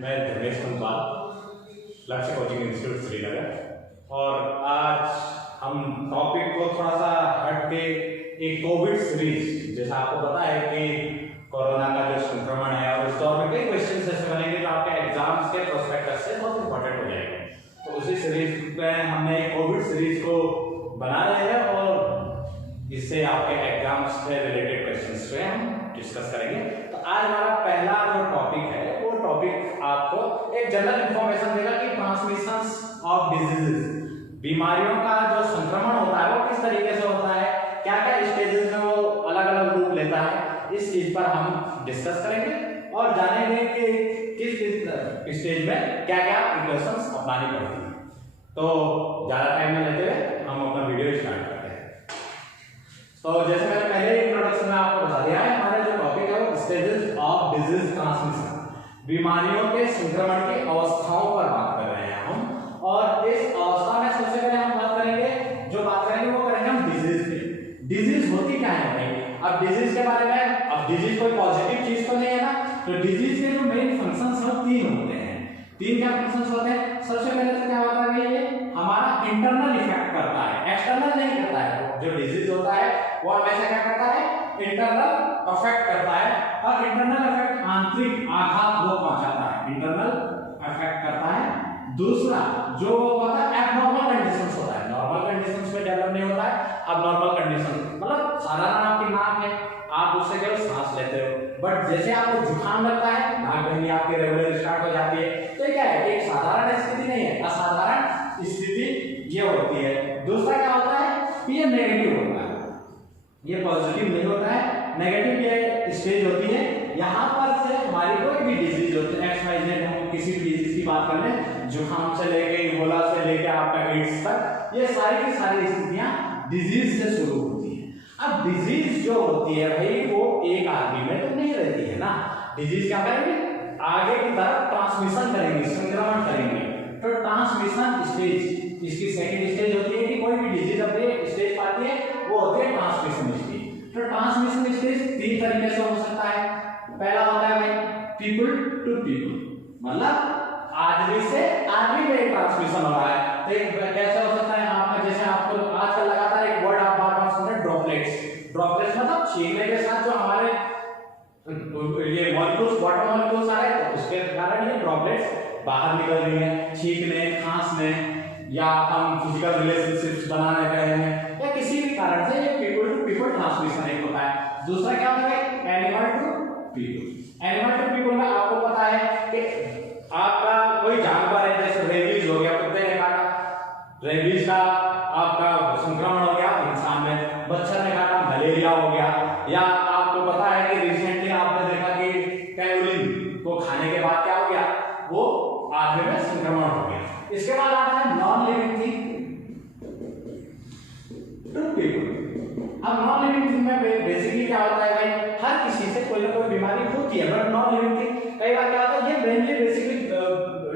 मैं धर्मेश कुंदवाल, लक्ष्य coaching institute Srinagar. और आज हम टॉपिक को थोड़ा सा हट के एक कोविड सीरीज, जैसा आपको पता है कि कोरोना का जो संक्रमण है और इस दौर में कई क्वेश्चन ऐसे बनेंगे जो आपके एग्जाम्स के प्रोस्पेक्टस से बहुत इंपॉर्टेंट हो जाएंगे। तो उसी सीरीज में हमने कोविड सीरीज को बना रहे हैं और इससे आपके एग्जाम्स से रिलेटेड क्वेश्चंस पे हम डिस्कस करेंगे। तो आज हमारा पहला जो टॉपिक है वो टॉपिक आपको एक जनरल इंफॉर्मेशन देगा कि ट्रांसमिशंस ऑफ डिजीजेस, बीमारियों का जो संक्रमण होता है वो किस तरीके से होता है, क्या क्या स्टेजेस में वो अलग अलग रूप लेता है, इस चीज पर हम डिस्कस करेंगे और जानेंगे कि किस स्टेज में क्या क्या प्रिकॉशंस अपनानी पड़ती है। तो ज्यादा टाइम न लेते हुए हम अपना वीडियो स्टार्ट करते हैं। तो जैसे मैंने पहले इंट्रोडक्शन में आपको बता दिया है, हमारा जो टॉपिक है वो स्टेजेस ऑफ डिजीज ट्रांसमिशन, बीमारियों के संक्रमण की अवस्थाओं पर बात कर रहे हैं हम। और इस अवस्था में सबसे पहले हम बात करेंगे, जो बात करेंगे वो करेंगे हम डिजीज पे। डिजीज होती क्या है भाई? अब डिजीज के बारे में, अब डिजीज कोई पॉजिटिव चीज तो नहीं है ना, तो डिजीज के जो मेन फंक्शंस हैं तीन होते हैं। तीन क्या फंक्शंस होते हैं? सबसे पहले तो क्या होता है, ये हमारा इंटरनल इफेक्ट करता है, एक्सटर्नल नहीं करता है। जो डिजीज होता है वो हमेशा क्या करता है, इंटरनल अफेक्ट करता है। और इंटरनल अफेक्ट आंतरिक आघात को पहुंचाता है, इंटरनल अफेक्ट करता है। दूसरा जो होता है एबनॉर्मल कंडीशंस होता है, नॉर्मल कंडीशंस में डेवलप नहीं होता है। अब नॉर्मल कंडीशन मतलब साधारण आपकी नाक है, आप उससे केवल सांस लेते हो, बट जैसे आपको जुकाम लगता है, नाक बहनी आपकी रेगुलर स्टार्ट हो जाती है, तो क्या है, एक साधारण स्थिति नहीं है, असाधारण स्थिति ये होती है। दूसरा क्या होता है, ये नेगेटिव होता है, ये पॉजिटिव नहीं होता है, नेगेटिव ये स्टेज होती है। यहाँ पर से हमारी कोई भी डिजीज होती है, XYZ, हम किसी भी डिजीज की बात कर लें, जुकाम से लेके इबोला से लेके आपका एड्स तक, ये सारी की सारी स्थितियां डिजीज से शुरू होती है। अब डिजीज जो होती है भाई वो एक आदमी में तो नहीं रहती है ना, डिजीज क्या करेंगे, आगे की तरफ ट्रांसमिशन करेंगे, संक्रमण करेंगे। तो ट्रांसमिशन स्टेज इसकी सेकंड स्टेज होती है कि कोई भी डिजीज अपने स्टेज पाती है, वो होती है ट्रांसमिशन स्टेज। तो ट्रांसमिशन स्टेज तीन तरीके से हो सकता है। पहला होता है भाई पीपल टू पीपल, मतलब आदमी से आदमी में ट्रांसमिशन हो रहा है। तो कैसे हो सकता है, आपका जैसे आपको आजकल लगातार एक वर्ड आप बार-बार सुन रहे हैं, ड्रॉपलेट्स। ड्रॉपलेट्स मतलब छींकने के साथ जो हमारे ये मॉलिक्यूल्स, वाटर मॉलिक्यूल्स आ रहे हैं, तो उसके कारण ये ड्रॉपलेट्स बाहर निकल रही है, छींकने, खांसने, या हम फिजिकल रिलेशनशिप्स बनाने रहे हैं, या किसी भी कारण से ये पीपल टू पीपल ट्रांसमिशन एक होता है। दूसरा क्या होता है, animal to people. Animal to people में आपको पता है कि आपका कोई जानवर है, जैसे रेबीज हो गया, कुत्ते ने काटा, रेबीज का आपका संक्रमण हो गया इंसान में, मच्छर ने काटा, मलेरिया हो गया, या आपको पता है कि रिसेंटली आपने देखा कि कैंगुलिन को खाने के बाद क्या हो गया, वो आदमी में संक्रमण हो गया। इसके बाद आता है non living thing to people. अब नॉन लिविंग थिंग में बेसिकली क्या होता है भाई, हर किसी से कोई ना कोई बीमारी होती है, बट नॉन लिविंग थिंग कई बार क्या होता है, ये मेनली बेसिकली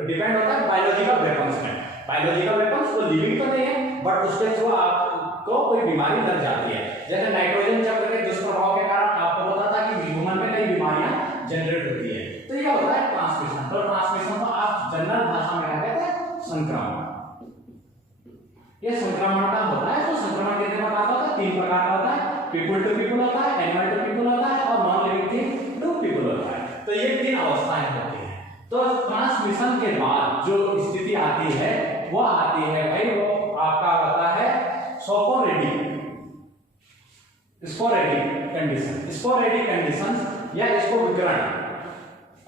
डिपेंड होता है बायोलॉजिकल वेपन्स में। बायोलॉजिकल वेपन्स वो लिविंग तो नहीं है, बट उसके थ्रू आपको कोई बीमारी लग जाती है। जैसे नाइट्रोजन चक्र के दुष्प्रभाव के कारण आपको पता था कि ह्यूमन में कई बीमारियां जनरेट होती है। तो ये होता है ट्रांसमिशन। तो ट्रांसमिशन को आप जनरल भाषा में क्या कहते हैं, संक्रमण। ये संक्रमण का होता है। तो संक्रमण कितने प्रकार का होता है, तीन प्रकार का होता है, पीपल टू पीपल होता है, एनिमल टू पीपल होता है, और non living thing to people होता है। तो ये तीन अवस्थाएं होती हैं। तो ट्रांसमिशन के बाद जो स्थिति आती है वो आती है भाई, वो आपका होता है स्पोरेडिक कंडीशन। स्पोरेडिक कंडीशन या इसको विकिरण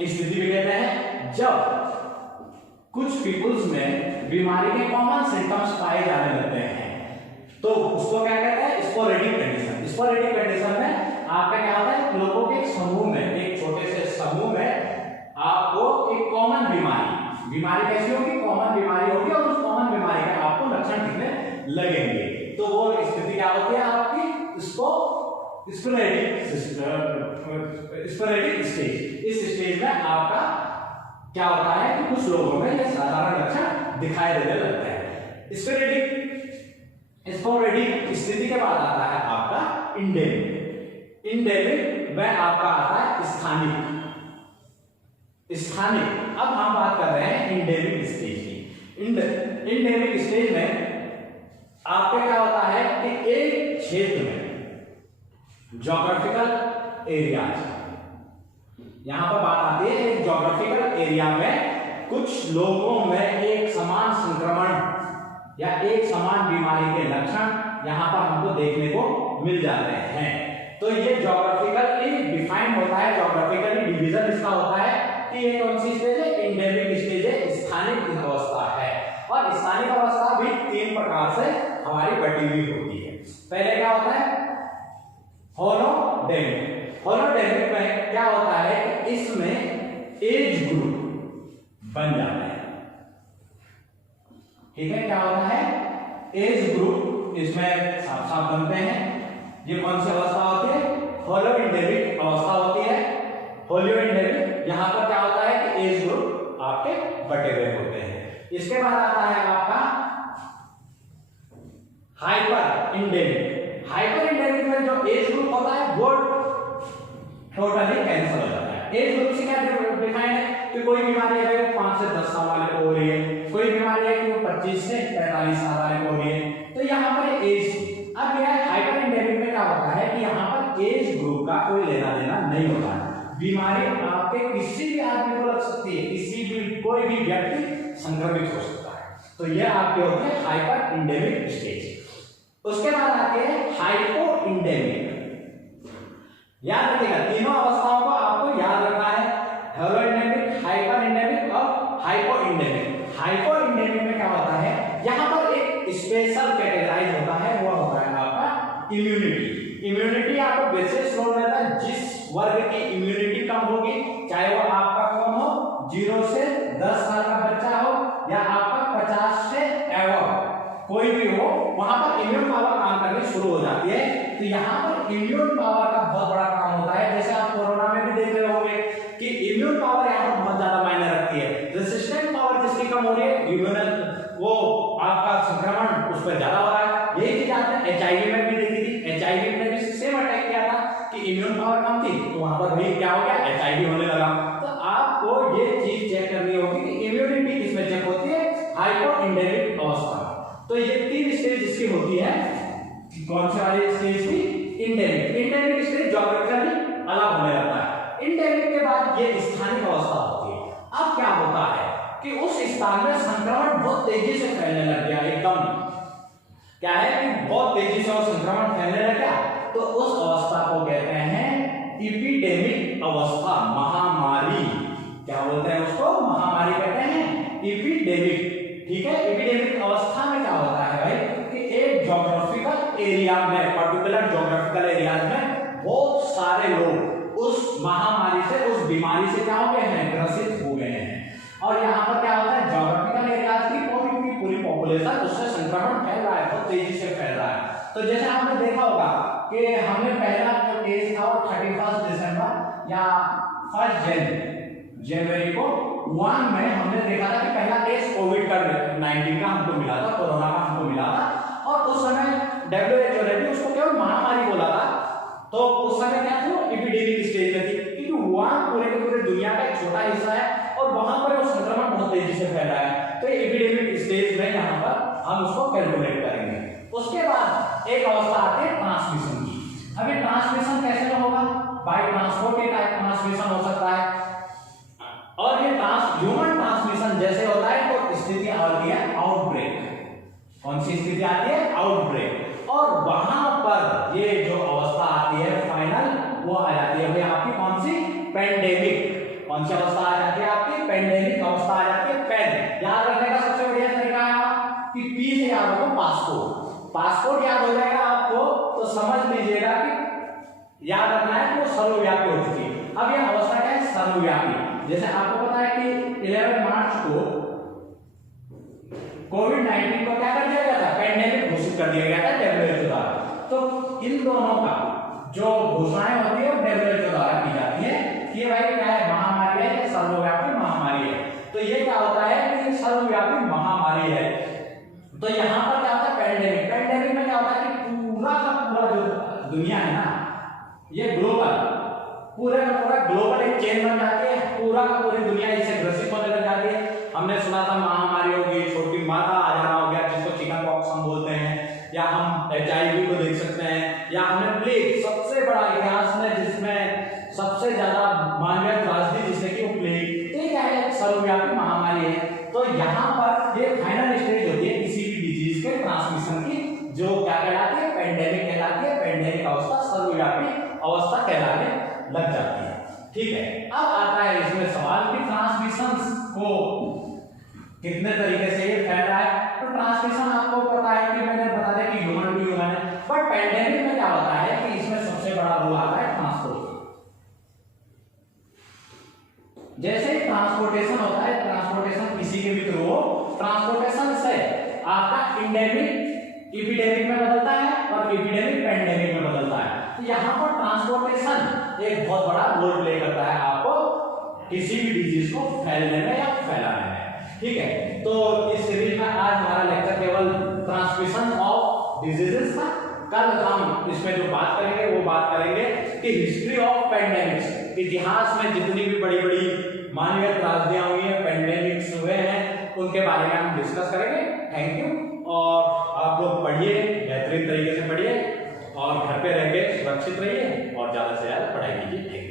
स्थिति भी कहते हैं, जब कुछ पीपल्स में बीमारी के कॉमन सिम्टम्स पाए जाने लगते हैं, तो उसको क्या कहते हैं, स्पोरेडिक कंडीशन। स्पोरेडिक कंडीशन में आपका क्या होता है, लोगों के एक समूह में, एक छोटे से समूह में आपको एक कॉमन बीमारी कैसी होगी, कॉमन बीमारी होगी, और उस कॉमन बीमारी का आपको लक्षण दिखने लगेंगे। तो वो स्थिति क्या होती है आपकी, इसको स्पोरेडिक स्टेज। इस स्टेज में आपका क्या होता है कि कुछ लोगों में ये साधारण लक्षण दिखाई देने लगते हैं। स्पोरेडिक स्थिति के बाद आता है आपका इंडेमिक। इंडेमिक में आपका आता है स्थानिक। स्थानिक। अब हम बात कर रहे हैं इंडेमिक स्टेज की। इंडेमिक स्टेज में आपको क्या होता है कि एक क्षेत्र में ज्योग्राफिकल एरिया, यहां पर बात आती है एक ज्योग्राफिकल एरिया में कुछ लोगों में एक समान संक्रमण या एक समान बीमारी के लक्षण यहां पर हमको देखने को मिल जाते हैं। तो ये ज्योग्राफिकली डिफाइंड होता है, ज्योग्राफिकली डिवीजन इसका होता है कि ये कौन सी स्टेज है, इंडेमिक स्टेज है, स्थानिक अवस्था है। और स्थानिक अवस्था भी 3 प्रकार से हमारी बटी हुई होती है। पहले क्या होता है, होलोडेमिक। होलोडेमिक में क्या होता है कि इसमें एज ग्रुप बन जाता है, ठीक है। क्या होता है, एज ग्रुप इसमें साफ साफ बनते हैं। ये कौन सी अवस्था होती है, होलोइंडेमिक अवस्था होती है। होलोइंडेमिक यहां पर क्या होता है कि एज ग्रुप आपके बटे हुए होते हैं। इसके बाद आता है आपका हाइपर इंडेमिक। हाइपर इंडेमिक में जो एज ग्रुप होता है वो टोटली कैंसिल हो जाता है। एज ग्रुप से क्या डिफाइन है कि कोई बीमारी है 5 से 10 साल वाले को हो रही है, कोई बीमारी है कि वो 25 से 45 साल वाले को हो रही है, तो यहाँ पर एज। अब यह हाइपर इंडेमिक में क्या होता है कि यहाँ पर एज ग्रुप का कोई लेना देना नहीं होता है। बीमारी आपके किसी भी आदमी को लग सकती है, किसी भी कोई भी व्यक्ति संक्रमित हो सकता है। तो यह आपके होते हैं हाइपर इंडेमिक स्टेज। उसके बाद आते हैं हाइपो इंडेमिक। याद रखिएगा, तीनों अवस्थाओं को आपको याद रखना है, होलो इंडेमिक, हाइपर इंडेमिक और हाइपो इंडेमिक। हाइपो इंडेमिक में क्या होता है, यहाँ पर एक स्पेशल कैटेगराइज होता है, वो होता है आपका इम्यूनिटी। इम्यूनिटी आपको विशेष रोल रहता है, जिस वर्ग की इम्यूनिटी कम होगी, चाहे वो आपका कौन हो, 0 से 10 साल का बच्चा हो या आपका 50 से एवं कोई भी हो, वहां पर इम्यून पावर काम करनी शुरू हो जाती है। तो यहाँ पर इम्यून पावर का बहुत बड़ा काम होता है। जैसे आप कोरोना में भी देख रहे होंगे कि इम्यून पावर यहाँ पर बहुत ज्यादा मायने रखती है। रेजिस्टेंट पावर जिसकी कम हो रही है, इम्यून वो आपका संक्रमण उस पर ज्यादा हो रहा है। यही चीज आपने HIV में भी देखी थी। HIV में भी सेम अटैक किया था कि इम्यून पावर कम थी, तो वहां पर भी क्या हो गया, HIV होने लगा। तो आपको ये चीज चेक करनी होगी कि इम्यूनिटी किसमें चेक होती है, हाइपो इंडेमिक अवस्था। तो ये 3 स्टेज इसकी होती है। कौन से वाली स्टेज की, इंडेमिक। इंडेमिक स्टेज ज्योग्राफिकली अलग होने लगता है। इंडेमिक के बाद ये स्थानिक अवस्था होती है। अब क्या होता है कि उस स्थान में संक्रमण बहुत तेजी से फैलने लग गया, एकदम क्या है कि बहुत तेजी से संक्रमण फैलने लग गया, तो उस अवस्था को कहते हैं एपिडेमिक अवस्था, महामारी। क्या बोलते हैं उसको, महामारी कहते हैं, एपिडेमिक, ठीक है। एपिडेमिक अवस्था में क्या होता है भाई कि एक ज्योग्राफिकल एरिया में, पर्टिकुलर ज्योग्राफिकल एरिया में बहुत सारे लोग उस महामारी से, उस बीमारी से क्या हो गए हैं, ग्रसित हो गए हैं। और यहाँ पर क्या होता है, ज्योग्राफिकल एरिया की पूरी पॉपुलेशन उससे संक्रमण फैल रहा है, बहुत तेजी से फैल रहा है। तो जैसे आपने देखा होगा कि हमने पहला जो केस था वो 31 दिसंबर या 1 जनवरी को वुहान में हमने देखा था कि पहला केस कोविड का 19 का हमको मिला था, कोरोना का हमको मिला था। और उस समय WHO ने भी उसको केवल महामारी बोला था। तो उस समय क्या था, एपिडेमिक स्टेज में थी, क्योंकि वुहान पूरे के पूरे दुनिया का एक छोटा हिस्सा है और वहां पर वो संक्रमण बहुत तेजी से फैला है। तो एपिडेमिक स्टेज में यहाँ पर हम उसको कैलकुलेट करेंगे। उसके बाद एक अवस्था आती है ट्रांसमिशन की। अभी ट्रांसमिशन कैसे होगा, बाय ट्रांसपोर्ट टाइप ट्रांसमिशन हो सकता है। और ये ह्यूमन ट्रांसमिशन जैसे होता है तो स्थिति आती है आउटब्रेक। कौन सी स्थिति आती है, आउटब्रेक। और वहां पर ये जो अवस्था आती है फाइनल, वो आ जाती है आपकी कौन सी, पेंडेमिक। कौन सी अवस्था आ जाती है आपकी, पेंडेमिक अवस्था आ जाती है। पेन याद रखने का सबसे बढ़िया तरीका है कि पी से याद रखो पासपोर्ट। पासपोर्ट याद हो जाएगा आपको तो समझ लीजिएगा कि याद रखना है कि वो सर्वव्यापी हो चुकी है। अब यह अवस्था क्या है, सर्वव्यापी। जैसे आपको पता है कि 11 मार्च को कोविड-19 को क्या कर दिया गया था, पेंडेमिक घोषित कर दिया गया था WHO द्वारा। तो इन दोनों का जो घोषणाएं होती है WHO द्वारा की जाती है कि भाई क्या है, महामारी है, सर्वव्यापी महामारी है। तो ये क्या होता है कि सर्वव्यापी महामारी है। तो यहाँ पर क्या होता है, पेंडेमिक। पेंडेमिक में क्या होता है कि पूरा का पूरा जो दुनिया है ना, ये ग्लोबल पूरा का पूरा ग्लोबल एक चेन बन जाती है, पूरा का पूरी दुनिया इससे ग्रसित होने लग जाती है। हमने सुना था महामारी होगी, छोटी माता आ जाना हो गया जिसको चिकन पॉक्स हम बोलते हैं, या हम HIV को देख सकते हैं, या हमने प्लेग, सबसे बड़ा इतिहास में जिसमें सबसे ज्यादा मानवीय त्रासदी जिसने की वो प्लेग, ये क्या है, सर्वव्यापी महामारी है। तो यहाँ पर ये फाइनल स्टेज होती है किसी भी डिजीज के ट्रांसमिशन की, जो क्या कहलाती है, पेंडेमिक कहलाती है। पेंडेमिक अवस्था सर्वव्यापी अवस्था कहलाने लग जाती है। ठीक है, अब आता है इसमें सवाल कि ट्रांसमिशन को कितने तरीके से ये फैल रहा है। तो ट्रांसमिशन आपको पता है कि मैंने बता दिया कि ह्यूमन टू ह्यूमन है, बट पेंडेमिक में क्या होता है कि इसमें सबसे बड़ा रोल आता है ट्रांसपोर्ट। जैसे ही ट्रांसपोर्टेशन होता है, ट्रांसपोर्टेशन किसी के भी थ्रू हो, ट्रांसपोर्टेशन से आपका इंडेमिक एपिडेमिक में बदलता है और एपिडेमिक पेंडेमिक में बदलता है। तो यहाँ पर ट्रांसपोर्टेशन एक बहुत बड़ा रोल प्ले करता है आपको किसी भी डिजीज को फैलने में या फैलाने में। ठीक है, तो इस सीरीज में आज हमारा लेक्चर केवल ट्रांसमिशन ऑफ डिजीजेस था। कल हम इसमें जो बात करेंगे वो बात करेंगे कि हिस्ट्री ऑफ पेंडेमिक्स, इतिहास में जितनी भी बड़ी बड़ी मानवीय त्रासदियां हुई हैं, पेंडेमिक्स हुए हैं, उनके बारे में हम डिस्कस करेंगे। Thank you. और आप लोग पढ़िए, बेहतरीन तरीके से पढ़िए और घर पे रह के सुरक्षित रहिए और ज्यादा से ज्यादा पढ़ाई कीजिए।